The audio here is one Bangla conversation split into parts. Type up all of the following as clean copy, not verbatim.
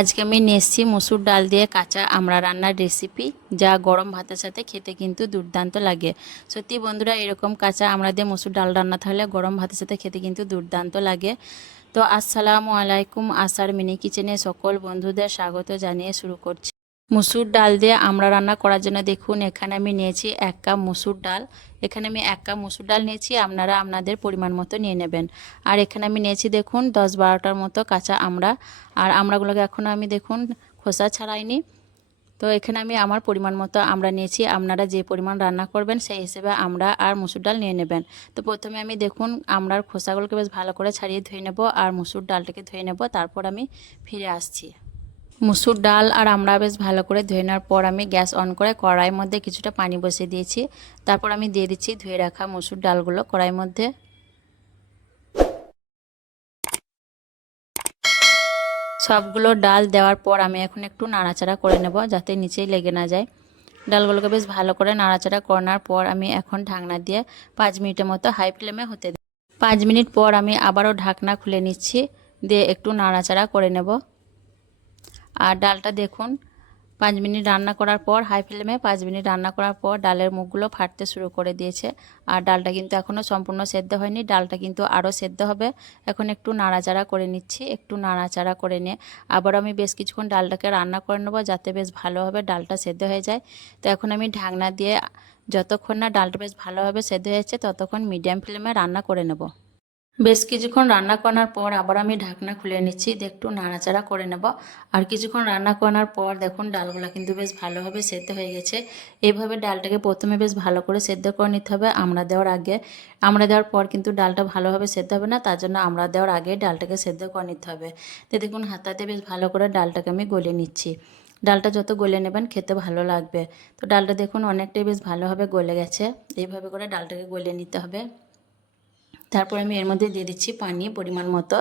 আজকে আমি নিয়ে এসেছি মসুর ডাল দিয়ে কাঁচা আমড়া রান্নার রেসিপি, যা গরম ভাতের সাথে খেতে কিন্তু দুর্দান্ত লাগে। সত্যি বন্ধুরা, এরকম কাঁচা আমড়া দিয়ে মসুর ডাল রান্না থাকলে গরম ভাতের সাথে খেতে কিন্তু দুর্দান্ত লাগে। তো আসসালামু আলাইকুম, আসার মিনি কিচেনে সকল বন্ধুদের স্বাগত জানিয়ে শুরু করছি। মসুর ডাল দিয়ে আমড়া রান্না করার জন্য দেখুন এখানে আমি নিয়েছি 1 কাপ মসুর ডাল। এখানে আমি 1 কাপ মসুর ডাল নিয়েছি, আপনারা আপনাদের পরিমাণ মতো নিয়ে নেবেন। আর এখানে আমি নিয়েছি দেখুন 10-12টার মতো কাঁচা আমড়া। আর আমড়াগুলোকে এখনও আমি দেখুন খোসা ছাড়াইনি। তো এখানে আমি আমার পরিমাণ মতো আমড়া নিয়েছি, আপনারা যে পরিমাণ রান্না করবেন সেই হিসেবে আমড়া আর মসুর ডাল নিয়ে নেবেন। তো প্রথমে আমি দেখুন আমড়ার খোসাগুলোকে বেশ ভালো করে ছাড়িয়ে ধুয়ে নেব আর মসুর ডালটাকে ধুয়ে নেব, তারপর আমি ফিরে আসছি। মসুর ডাল আর আমড়া বেশ ভালো করে ধুয়ে নেওয়ার পর আমি গ্যাস অন করে কড়াইয়ের মধ্যে কিছুটা পানি বসিয়ে দিয়েছি। তারপর আমি দিয়ে দিচ্ছি ধুয়ে রাখা মসুর ডালগুলো কড়াইয়ের মধ্যে। সবগুলো ডাল দেওয়ার পর আমি এখন একটু নাড়াচাড়া করে নেব যাতে নিচেই লেগে না যায়। ডালগুলোকে বেশ ভালো করে নাড়াচাড়া করার পর আমি এখন ঢাকনা দিয়ে 5 মিনিটের মতো হাই ফ্লেমে হতে দিই। 5 মিনিট পর আমি আবারও ঢাকনা খুলে নিচ্ছি, দিয়ে একটু নাড়াচাড়া করে নেব। আর ডালটা দেখুন 5 মিনিট রান্না করার পর হাই ফ্লেমে 5 মিনিট রান্না করার পর ডালের মুখগুলো ফাটতে শুরু করে দিয়েছে। আর ডালটা কিন্তু এখনও সম্পূর্ণ সেদ্ধ হয়নি, ডালটা কিন্তু আরও সেদ্ধ হবে। এখন একটু নাড়াচাড়া করে নিচ্ছি, একটু নাড়াচাড়া করে নিয়ে আবার আমি বেশ কিছুক্ষণ ডালটাকে রান্না করে নেব যাতে বেশ ভালোভাবে ডালটা সেদ্ধ হয়ে যায়। তো এখন আমি ঢাকনা দিয়ে যতক্ষণ না ডালটা বেশ ভালোভাবে সেদ্ধ হয়েছে ততক্ষণ মিডিয়াম ফ্লেমে রান্না করে নেব। বেশ কিছুক্ষণ রান্না করার পর আবার আমি ঢাকনা খুলে নিচ্ছি, একটু নাড়াচাড়া করে নেব। আর কিছুক্ষণ রান্না করার পর দেখুন ডালগুলো কিন্তু বেশ ভালোভাবে সেদ্ধ হয়ে গেছে। এইভাবে ডালটাকে প্রথমে বেশ ভালো করে সেদ্ধ করে নিতে হবে আমড়া দেওয়ার আগে। আমড়া দেওয়ার পর কিন্তু ডালটা ভালোভাবে সেদ্ধ হবে না, তার জন্য আমড়া দেওয়ার আগে ডালটাকে সেদ্ধ করে নিতে হবে। তো দেখুন হাতাতে বেশ ভালো করে ডালটাকে আমি গলে নিচ্ছি। ডালটা যত গলে নেবেন খেতে ভালো লাগবে। তো ডালটা দেখুন অনেকটাই বেশ ভালোভাবে গলে গেছে। এইভাবে করে ডালটাকে গলে নিতে হবে। তারপর আমি এর মধ্যে দিয়ে দিচ্ছি পানি পরিমাণ মতো।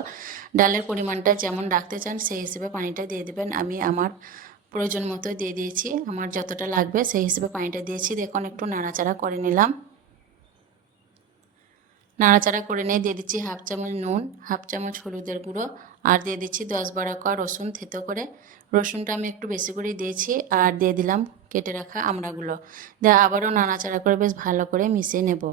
ডালের পরিমাণটা যেমন রাখতে চান সেই হিসেবে পানিটা দিয়ে দেবেন। আমি আমার প্রয়োজন মতো দিয়ে দিয়েছি, আমার যতটা লাগবে সেই হিসেবে পানিটা দিয়েছি। দেখুন একটু নাড়াচাড়া করে নিলাম। নাড়াচাড়া করে নিয়ে দিয়ে দিচ্ছি হাফ চামচ নুন, হাফ চামচ হলুদের গুঁড়ো, আর দিয়ে দিচ্ছি 10-12 কোয়া রসুন থেতো করে। রসুনটা আমি একটু বেশি করেই দিয়েছি। আর দিয়ে দিলাম কেটে রাখা আমড়াগুলো। দিয়ে আবারও নাড়াচাড়া করে বেশ ভালো করে মিশিয়ে নেব।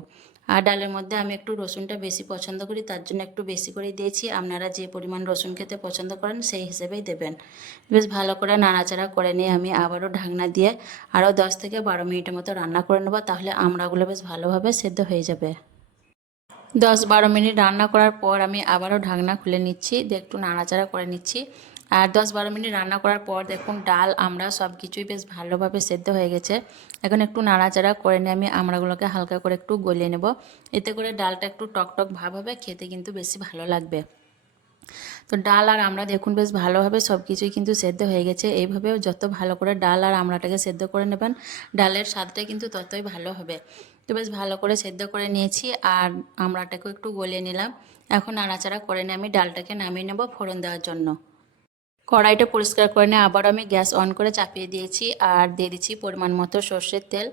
আর ডালের মধ্যে আমি একটু রসুনটা বেশি পছন্দ করি, তার জন্য একটু বেশি করেই দিয়েছি। আপনারা যে পরিমাণ রসুন খেতে পছন্দ করেন সেই হিসেবেই দেবেন। বেশ ভালো করে নাড়াচাড়া করে নিয়ে আমি আবারও ঢাকনা দিয়ে আরও 10-12 মিনিটের মতো রান্না করে নেব, তাহলে আমড়াগুলো বেশ ভালোভাবে সেদ্ধ হয়ে যাবে। 10-12 মিনিট রান্না করার পর আমি আবারও ঢাকনা খুলে নিচ্ছি, দিয়ে একটু নাড়াচাড়া করে নিচ্ছি। আর 10-12 মিনিট রান্না করার পর দেখুন ডাল আমড়া সব কিছুই বেশ ভালোভাবে সেদ্ধ হয়ে গেছে। এখন একটু নাড়াচাড়া করে নিয়ে আমি আমড়াগুলোকে হালকা করে একটু গলিয়ে নেব। এতে করে ডালটা একটু টকটক ভাব হবে, খেতে কিন্তু বেশি ভালো লাগবে। তো ডাল আর আমড়া দেখুন বেশ ভালোভাবে সব কিছুই কিন্তু সেদ্ধ হয়ে গেছে। এইভাবে যত ভালো করে ডাল আর আমড়াটাকে সেদ্ধ করে নেবেন ডালের স্বাদটা কিন্তু ততই ভালো হবে। তো বেশ ভালো করে সেদ্ধ করে নিয়েছি আর আমড়াটাকেও একটু গলিয়ে নিলাম। এখন নাড়াচাড়া করে নিয়ে আমি ডালটাকে নামিয়ে নেব ফোড়ন দেওয়ার জন্য। কড়াইটা পরিষ্কার করে নিয়ে আবার আমি গ্যাস অন করে চাপিয়ে দিয়েছি আর দিয়ে দিচ্ছি পরিমাণ মতো সর্ষের তেল।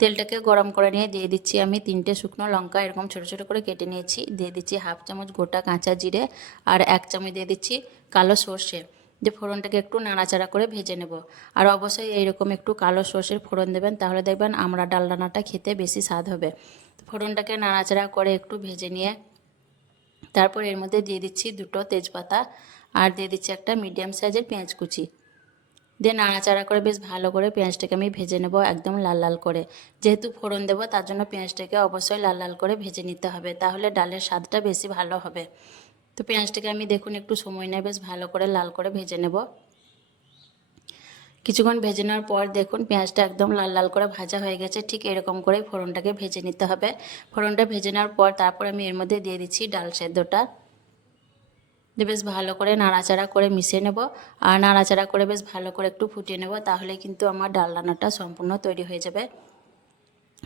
তেলটাকে গরম করে নিয়ে দিয়ে দিচ্ছি আমি 3টে শুকনো লঙ্কা এরকম ছোটো ছোটো করে কেটে নিয়েছি। দিয়ে দিচ্ছি হাফ চামচ গোটা কাঁচা জিরে আর 1 চামচ দিয়ে দিচ্ছি কালো সর্ষে। যে ফোড়নটাকে একটু নাড়াচাড়া করে ভেজে নেব। আর অবশ্যই এইরকম একটু কালো সর্ষের ফোড়ন দেবেন, তাহলে দেখবেন আমরা ডাল রান্নাটা খেতে বেশি স্বাদ হবে। ফোড়নটাকে নাড়াচাড়া করে একটু ভেজে নিয়ে তারপর এর মধ্যে দিয়ে দিচ্ছি 2টো তেজপাতা আর দিয়ে দিচ্ছি একটা মিডিয়াম সাইজের পেঁয়াজ কুচি। দিয়ে নাড়াচাড়া করে বেশ ভালো করে পেঁয়াজটাকে আমি ভেজে নেব একদম লাল লাল করে। যেহেতু ফোড়ন দেবো তার জন্য পেঁয়াজটাকে অবশ্যই লাল লাল করে ভেজে নিতে হবে, তাহলে ডালের স্বাদটা বেশি ভালো হবে। তো পেঁয়াজটাকে আমি দেখুন একটু সময় নিয়ে বেশ ভালো করে লাল করে ভেজে নেব। কিছুক্ষণ ভেজে নেওয়ার পর দেখুন পেঁয়াজটা একদম লাল লাল করে ভাজা হয়ে গেছে। ঠিক এরকম করে ফোড়নটাকে ভেজে নিতে হবে। ফোড়নটা ভেজে নেওয়ার পর তারপর আমি এর মধ্যে দিয়ে দিচ্ছি ডাল সেদ্ধটা। দিয়ে বেশ ভালো করে নাড়াচাড়া করে মিশিয়ে নেব। আর নাড়াচাড়া করে বেশ ভালো করে একটু ফুটিয়ে নেব, তাহলে কিন্তু আমার ডাল রান্নাটা সম্পূর্ণ তৈরি হয়ে যাবে।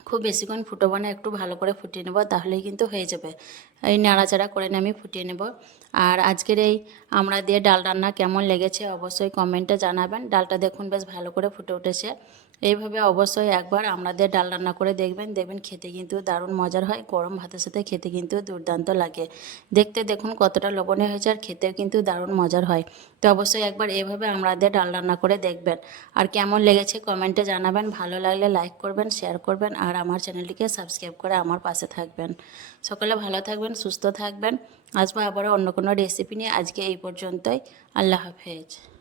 খুব বেশিক্ষণ ফুটবো না, একটু ভালো করে ফুটিয়ে নেব, তাহলেই কিন্তু হয়ে যাবে। এই নাড়াচাড়া করে নিয়ে আমি ফুটিয়ে নেব। আর আজকের এই আমড়া দিয়ে ডাল রান্না কেমন লেগেছে অবশ্যই কমেন্টে জানাবেন। ডালটা দেখুন বেশ ভালো করে ফুটে উঠেছে। এইভাবে অবশ্যই একবার আপনাদের ডাল রান্না করে দেখবেন, দেখবেন খেতে কিন্তু দারুণ মজার হয়। গরম ভাতের সাথে খেতে কিন্তু দুর্দান্ত লাগে। দেখতে দেখুন কতটা লোভনীয় হয়েছে, আর খেতেও কিন্তু দারুণ মজার হয়। তো অবশ্যই একবার এইভাবে আপনাদের ডাল রান্না করে দেখবেন। আর কেমন লেগেছে কমেন্টে জানাবেন। ভালো লাগলে লাইক করবেন, শেয়ার করবেন, আর আমার চ্যানেলটিকে সাবস্ক্রাইব করে আমার পাশে থাকবেন। সকলে ভালো থাকবেন, সুস্থ থাকবেন। আসবো আবারও অন্য কোনো রেসিপি নিয়ে। আজকে এই পর্যন্তই। আল্লাহ হাফেজ।